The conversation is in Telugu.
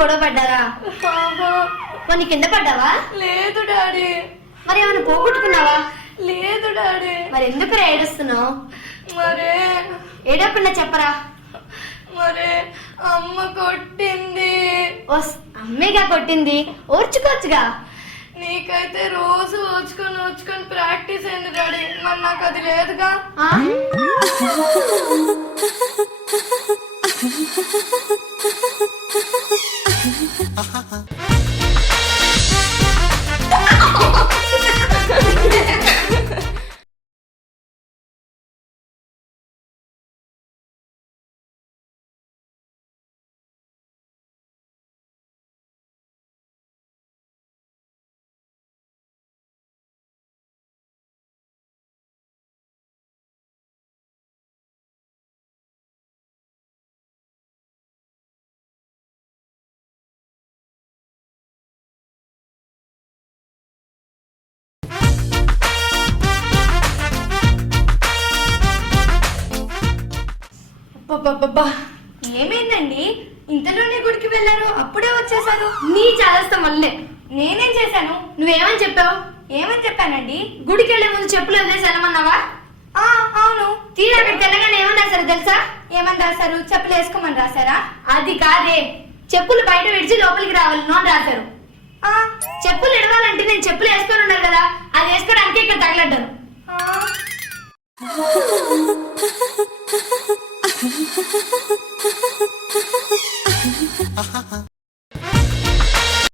గొడవ పడ్డారా? మరి కింద పడ్డావా? లేదు డాడీ. మరి ఏమైనా పోగొట్టుకున్నావా? లేదు డాడీ. మరి ఎందుకు ఏడుస్తున్నావు? మరే ఏడవకుండా చెప్పరా. మరే అమ్మ కొట్టింది. అమ్మేగా కొట్టింది, ఓర్చుకోవచ్చుగా. నీకైతే రోజు ఓచుకొని ప్రాక్టీస్ అయింది డాడీ, మరి నాకు అది లేదుగా. ఏమైందండి? ఇంతలోనే గుడికి వెళ్ళారు, అప్పుడే వచ్చేసారు. నీ చాలస్తా మళ్ళీ. నేనేం చేశాను? నువ్వేమని చెప్పావు? ఏమని చెప్పానండి? గుడికి వెళ్లే ముందు చెప్పులు వదిలేసి వెళ్ళమన్నావా? అవును. తీరా అక్కడికి వెళ్ళగానే ఏమని రాశారు తెలుసా? ఏమని రాశారు? చెప్పులు వేసుకోమని రాశారా? అది కాదే, చెప్పులు బయట విడిచి లోపలికి రావాలి అని రాశారు. చెప్పులు ఇడవాలంటే నేను చెప్పులు వేసుకొని ఉన్నారు కదా, అది వేసుకోవడానికి ఇక్కడ తగలడ్డాను.